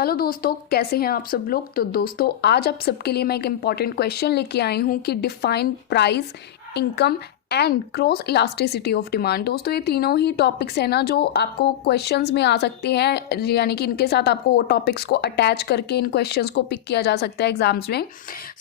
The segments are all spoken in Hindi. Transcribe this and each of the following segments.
हेलो दोस्तों, कैसे हैं आप सब लोग। तो दोस्तों, आज आप सबके लिए मैं एक इम्पॉर्टेंट क्वेश्चन लेके आई हूँ कि define price, income and cross elasticity of demand. दोस्तों, ये तीनों ही टॉपिक्स हैं ना जो आपको क्वेश्चंस में आ सकते हैं, यानी कि इनके साथ आपको टॉपिक्स को अटैच करके इन क्वेश्चंस को पिक किया जा सकता है एग्जाम्स में।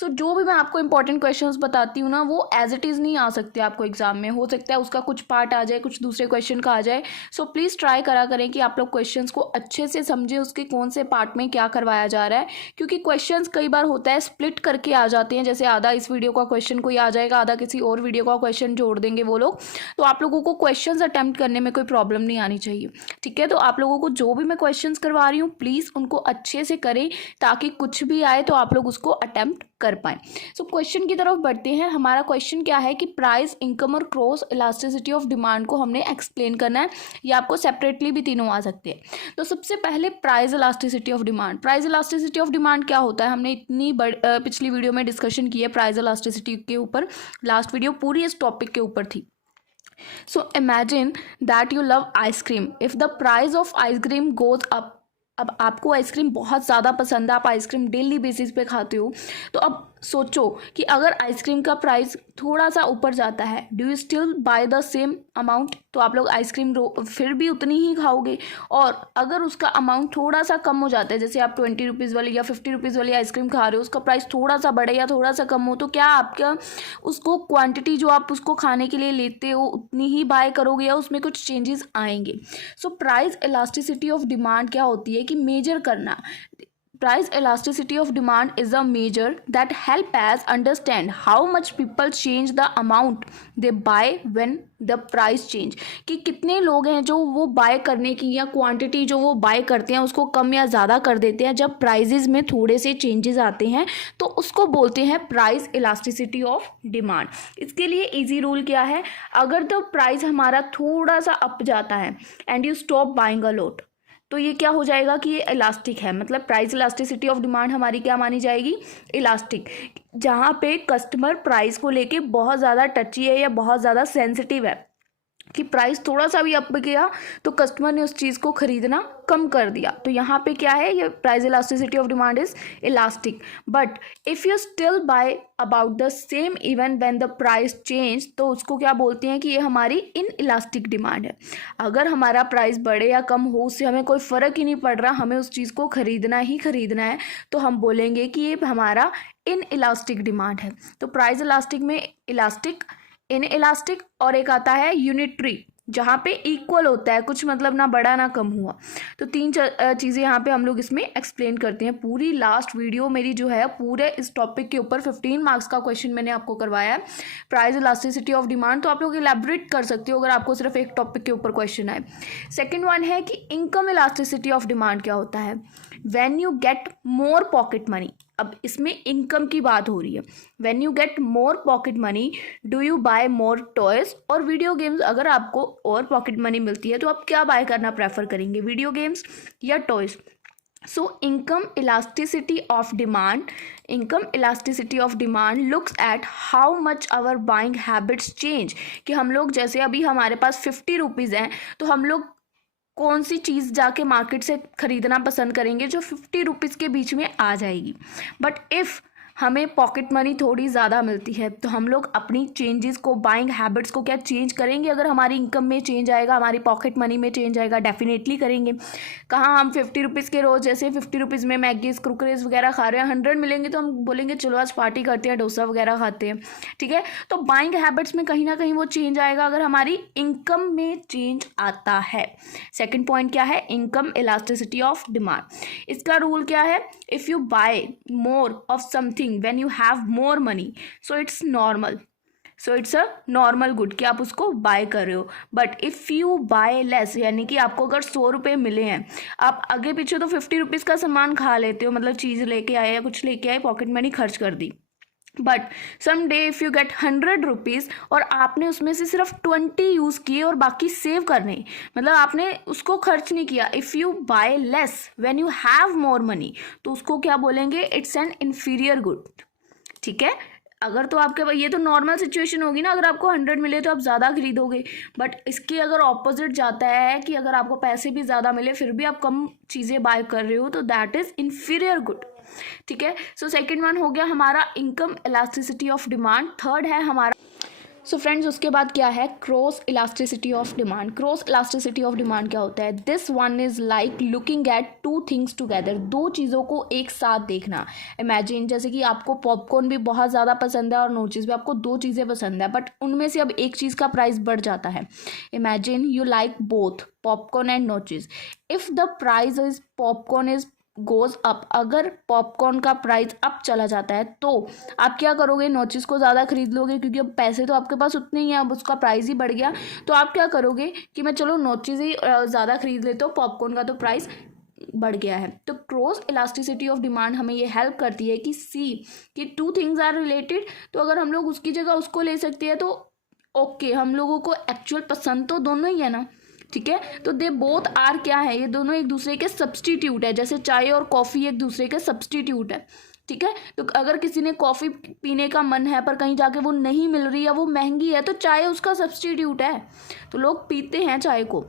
जो भी मैं आपको इंपॉर्टेंट क्वेश्चंस बताती हूँ ना, वो एज इट इज़ नहीं आ सकते आपको एग्जाम में। हो सकता है उसका कुछ पार्ट आ जाए, कुछ दूसरे क्वेश्चन का आ जाए। प्लीज़ ट्राई करा करें कि आप लोग क्वेश्चंस को अच्छे से समझें, उसके कौन से पार्ट में क्या करवाया जा रहा है। क्योंकि क्वेश्चंस कई बार होता है स्प्लिट करके आ जाते हैं, जैसे आधा इस वीडियो का क्वेश्चन कोई आ जाएगा, आधा किसी और वीडियो का क्वेश्चन जोड़ देंगे वो लोग। तो आप लोगों को क्वेश्चंस अटेम्प्ट करने में कोई प्रॉब्लम नहीं आनी चाहिए, ठीक है। तो आप लोगों को जो भी मैं क्वेश्चंस करवा रही हूँ, प्लीज़ उनको अच्छे से करें ताकि कुछ भी आए तो आप लोग उसको अटेम्प्ट कर पाएं। क्वेश्चन की तरफ बढ़ते हैं। हमारा क्वेश्चन क्या है कि प्राइस, इनकम और क्रॉस इलास्टिसिटी ऑफ डिमांड को हमने एक्सप्लेन करना है। ये आपको सेपरेटली भी तीनों आ सकते हैं। तो सबसे पहले price elasticity of demand. Price elasticity of demand क्या होता है, हमने इतनी पिछली वीडियो में डिस्कशन की है प्राइस इलास्टिसिटी के ऊपर। लास्ट वीडियो पूरी इस टॉपिक के ऊपर थी। Imagine that you love ice cream. If the price of ice cream goes up, अब आपको आइसक्रीम बहुत ज़्यादा पसंद है, आप आइसक्रीम डेली बेसिस पे खाते हो। तो अब सोचो कि अगर आइसक्रीम का प्राइस थोड़ा सा ऊपर जाता है, do you still by the same amount. तो आप लोग आइसक्रीम फिर भी उतनी ही खाओगे। और अगर उसका अमाउंट थोड़ा सा कम हो जाता है, जैसे आप 20 रुपीज़ वाली या 50 रुपीज़ वाली आइसक्रीम खा रहे हो, उसका प्राइस थोड़ा सा बढ़े या थोड़ा सा कम हो, तो क्या आपका उसको क्वांटिटी जो आप उसको खाने के लिए लेते हो उतनी ही बाय करोगे या उसमें कुछ चेंजेस आएंगे। प्राइस इलास्टिसिटी ऑफ डिमांड क्या होती है कि मेजर करना। Price elasticity of demand is a measure that help us understand how much people change the amount they buy when the price change। कि कितने लोग हैं जो वो बाय करने की या क्वांटिटी जो वो बाय करते हैं उसको कम या ज़्यादा कर देते हैं जब प्राइजेज में थोड़े से चेंजेस आते हैं, तो उसको बोलते हैं प्राइस इलास्टिसिटी ऑफ डिमांड। इसके लिए इजी रूल क्या है, अगर द प्राइस हमारा थोड़ा सा अप जाता है and you stop buying a lot, तो ये क्या हो जाएगा कि ये इलास्टिक है। मतलब प्राइस इलास्टिसिटी ऑफ डिमांड हमारी क्या मानी जाएगी, इलास्टिक। जहाँ पे कस्टमर प्राइस को लेके बहुत ज़्यादा टची है या बहुत ज़्यादा सेंसिटिव है कि प्राइस थोड़ा सा भी अप गया तो कस्टमर ने उस चीज़ को खरीदना कम कर दिया, तो यहाँ पे क्या है, ये price elasticity of demand is elastic. But if you still by about the same even when the price change, तो उसको क्या बोलते हैं कि ये हमारी इन इलास्टिक डिमांड है। अगर हमारा प्राइस बढ़े या कम हो, उससे हमें कोई फ़र्क ही नहीं पड़ रहा, हमें उस चीज़ को खरीदना ही खरीदना है, तो हम बोलेंगे कि ये हमारा इन इलास्टिक डिमांड है। तो प्राइस इलास्टिक में इलास्टिक, इन इलास्टिक और एक आता है यूनिटरी, जहाँ पे इक्वल होता है, कुछ मतलब ना बढ़ा ना कम हुआ। तो तीन चीज़ें यहाँ पे हम लोग इसमें एक्सप्लेन करते हैं। पूरी लास्ट वीडियो मेरी जो है पूरे इस टॉपिक के ऊपर 15 मार्क्स का क्वेश्चन मैंने आपको करवाया है, प्राइस इलास्टिसिटी ऑफ डिमांड। तो आप लोग इलेबोरेट कर सकते हो अगर आपको सिर्फ एक टॉपिक के ऊपर क्वेश्चन आए। सेकेंड वन है कि इनकम इलास्टिसिटी ऑफ डिमांड क्या होता है, when you get more pocket money. अब इसमें इनकम की बात हो रही है। When you get more pocket money, do you buy more toys और वीडियो गेम्स। अगर आपको और पॉकेट मनी मिलती है तो आप क्या बाय करना प्रेफर करेंगे, वीडियो गेम्स या toys. Income elasticity of demand, income elasticity of demand looks at how much our buying habits change. कि हम लोग, जैसे अभी हमारे पास 50 रुपीज़ हैं, तो हम लोग कौन सी चीज़ जाके मार्केट से ख़रीदना पसंद करेंगे जो 50 रुपीज़ के बीच में आ जाएगी। बट इफ़ हमें पॉकेट मनी थोड़ी ज़्यादा मिलती है तो हम लोग अपनी चेंजेस को, बाइंग हैबिट्स को क्या चेंज करेंगे। अगर हमारी इनकम में चेंज आएगा, हमारी पॉकेट मनी में चेंज आएगा, डेफिनेटली करेंगे। कहाँ हम 50 रुपीज़ के रोज़, जैसे 50 रुपीज़ में मैगीज कुरकुरेज वगैरह खा रहे हैं, 100 मिलेंगे तो हम बोलेंगे चलो आज पार्टी करते हैं, डोसा वगैरह खाते हैं, ठीक है। तो बाइंग हैबिट्स में कहीं ना कहीं वो चेंज आएगा अगर हमारी इनकम में चेंज आता है। सेकेंड पॉइंट क्या है, इनकम इलास्टिसिटी ऑफ डिमांड। इसका रूल क्या है, if you buy more of something when you have more money, so it's normal, so it's a normal good कि आप उसको बाय कर रहे हो। But if you buy less, यानी कि आपको अगर 100 रुपये मिले हैं, आप आगे पीछे तो 50 रुपीज़ का सामान खा लेते हो, मतलब चीज़ लेके आए या कुछ लेके आए, पॉकेट मनी खर्च कर दी। But some day if you get 100 rupees और आपने उसमें से सिर्फ 20 यूज़ किए और बाकी सेव करने, मतलब आपने उसको खर्च नहीं किया। If you buy less when you have more money, तो उसको क्या बोलेंगे, इट्स एन इन्फीरियर गुड, ठीक है। अगर तो आपके पास, ये तो नॉर्मल सिचुएशन होगी ना, अगर आपको 100 मिले तो आप ज़्यादा खरीदोगे, बट इसके अगर ऑपोजिट जाता है कि अगर आपको पैसे भी ज़्यादा मिले फिर भी आप कम चीज़ें बाय कर रहे हो, तो दैट इज़ इन्फीरियर गुड। ठीक है, सो सेकेंड वन हो गया हमारा income elasticity of demand. Third है हमारा, सो फ्रेंड्स उसके बाद क्या है, cross elasticity of demand. Cross elasticity of demand क्या होता है, this one is like looking at two things together, दो चीज़ों को एक साथ देखना। इमेजिन जैसे कि आपको पॉपकॉर्न भी बहुत ज़्यादा पसंद है और नोचिस भी, आपको दो चीज़ें पसंद है, बट उनमें से अब एक चीज़ का प्राइस बढ़ जाता है। Imagine you like both popcorn and nachos, if the price is popcorn is goes up, अगर पॉपकॉर्न का प्राइस अप चला जाता है तो आप क्या करोगे, नोचिस को ज़्यादा खरीद लोगे, क्योंकि अब पैसे तो आपके पास उतने ही हैं, अब उसका प्राइस ही बढ़ गया, तो आप क्या करोगे कि मैं चलो नोचिस ही ज़्यादा खरीद लेता हूँ, पॉपकॉर्न का तो प्राइस बढ़ गया है। तो क्रॉस इलास्टिसिटी ऑफ डिमांड हमें ये हेल्प करती है कि सी कि टू थिंग्स आर रिलेटेड, तो अगर हम लोग उसकी जगह उसको ले सकते हैं तो ओके, हम लोगों को एक्चुअल पसंद तो दोनों ही है ना। ठीक है, तो दे बोथ आर क्या है, ये दोनों एक दूसरे के सब्सटीट्यूट है, जैसे चाय और कॉफ़ी एक दूसरे के सब्सटीट्यूट है। ठीक है, तो अगर किसी ने कॉफ़ी पीने का मन है पर कहीं जाके वो नहीं मिल रही है, वो महंगी है, तो चाय उसका सब्सटीट्यूट है, तो लोग पीते हैं चाय को।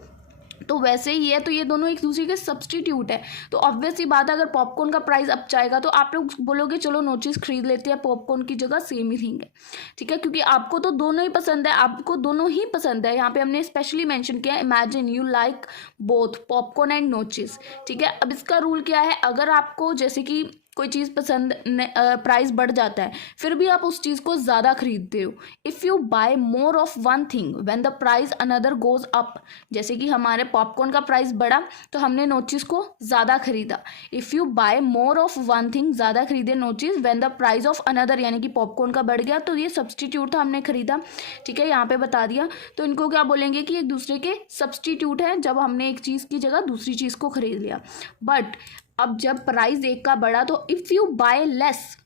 तो वैसे ही है, तो ये दोनों एक दूसरे के सब्सटीट्यूट है। तो ऑब्वियस सी बात है, अगर पॉपकॉर्न का प्राइस अप जाएगा तो आप लोग बोलोगे चलो नोचिस खरीद लेते हैं, पॉपकॉर्न की जगह सेम ही लेंगे। ठीक है, क्योंकि आपको तो दोनों ही पसंद है, आपको दोनों ही पसंद है। यहाँ पे हमने स्पेशली मेंशन किया है, imagine you like both popcorn and nachos. ठीक है, अब इसका रूल क्या है, अगर आपको जैसे कि कोई चीज़ पसंद, प्राइस बढ़ जाता है, फिर भी आप उस चीज़ को ज़्यादा खरीदते हो। If you buy more of one thing when the price another goes up, जैसे कि हमारे पॉपकॉर्न का प्राइस बढ़ा तो हमने नोचिस को ज़्यादा खरीदा। If you buy more of one thing, ज़्यादा खरीदे nachos, when the price of another, यानी कि पॉपकॉर्न का बढ़ गया, तो ये सब्सटीट्यूट था, हमने खरीदा। ठीक है, यहाँ पे बता दिया, तो इनको क्या बोलेंगे कि एक दूसरे के सब्सटीट्यूट हैं, जब हमने एक चीज़ की जगह दूसरी चीज़ को खरीद लिया। बट अब जब प्राइस एक का बढ़ा, तो if you buy less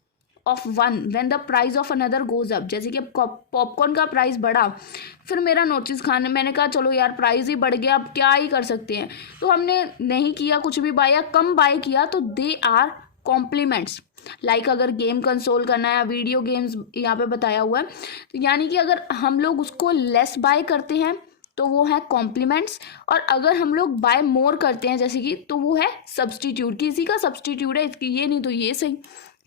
of one when the price of another goes up, जैसे कि पॉपकॉर्न का प्राइस बढ़ा, फिर मेरा नोचिस खाने, मैंने कहा चलो यार प्राइस ही बढ़ गया, अब क्या ही कर सकते हैं, तो हमने नहीं किया कुछ भी बाय या कम बाय किया, तो दे आर कॉम्प्लीमेंट्स। लाइक अगर गेम कंसोल करना है या वीडियो गेम्स यहाँ पे बताया हुआ है, तो यानी कि अगर हम लोग उसको लेस बाय करते हैं तो वो है कॉम्प्लीमेंट्स, और अगर हम लोग बाय मोर करते हैं जैसे कि, तो वो है सब्सटीट्यूट, किसी का सब्सटीट्यूट है, इसकी ये नहीं तो ये सही।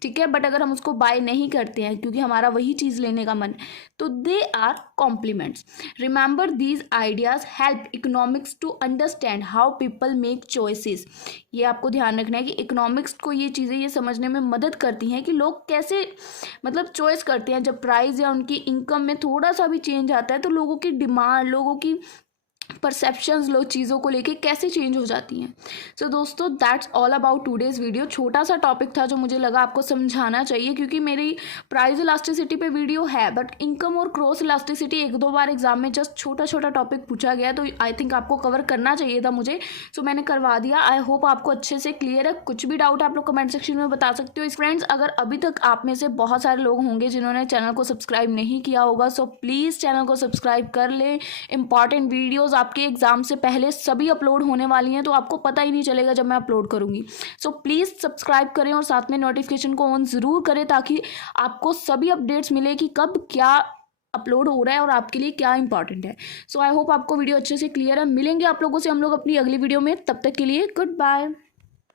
ठीक है, बट अगर हम उसको बाय नहीं करते हैं क्योंकि हमारा वही चीज़ लेने का मन, तो they are complements. Remember these ideas help economics to understand how people make choices. ये आपको ध्यान रखना है कि इकोनॉमिक्स को ये चीज़ें ये समझने में मदद करती हैं कि लोग कैसे मतलब चॉइस करते हैं। जब प्राइस या उनकी इनकम में थोड़ा सा भी चेंज आता है तो लोगों की डिमांड, लोगों की परसेप्शंस, लोग चीज़ों को लेके कैसे चेंज हो जाती हैं। सो दोस्तों that's all about today's video. छोटा सा टॉपिक था जो मुझे लगा आपको समझाना चाहिए, क्योंकि मेरी प्राइस इलास्टिसिटी पे वीडियो है, बट इनकम और क्रॉस इलास्टिसिटी एक दो बार एग्जाम में जस्ट छोटा छोटा टॉपिक पूछा गया, तो आई थिंक आपको कवर करना चाहिए था मुझे, सो मैंने करवा दिया। आई होप आपको अच्छे से क्लियर है। कुछ भी डाउट आप लोग कमेंट सेक्शन में बता सकते हो। फ्रेंड्स, अगर अभी तक आप में से बहुत सारे लोग होंगे जिन्होंने चैनल को सब्सक्राइब नहीं किया होगा, सो प्लीज़ चैनल को सब्सक्राइब कर ले। इंपॉर्टेंट वीडियोज़ आपके एग्जाम से पहले सभी अपलोड होने वाली हैं, तो आपको पता ही नहीं चलेगा जब मैं अपलोड करूंगी। सो प्लीज़ सब्सक्राइब करें और साथ में नोटिफिकेशन को ऑन ज़रूर करें, ताकि आपको सभी अपडेट्स मिले कि कब क्या अपलोड हो रहा है और आपके लिए क्या इंपॉर्टेंट है। सो आई होप आपको वीडियो अच्छे से क्लियर है। मिलेंगे आप लोगों से हम लोग अपनी अगली वीडियो में, तब तक के लिए गुड बाय।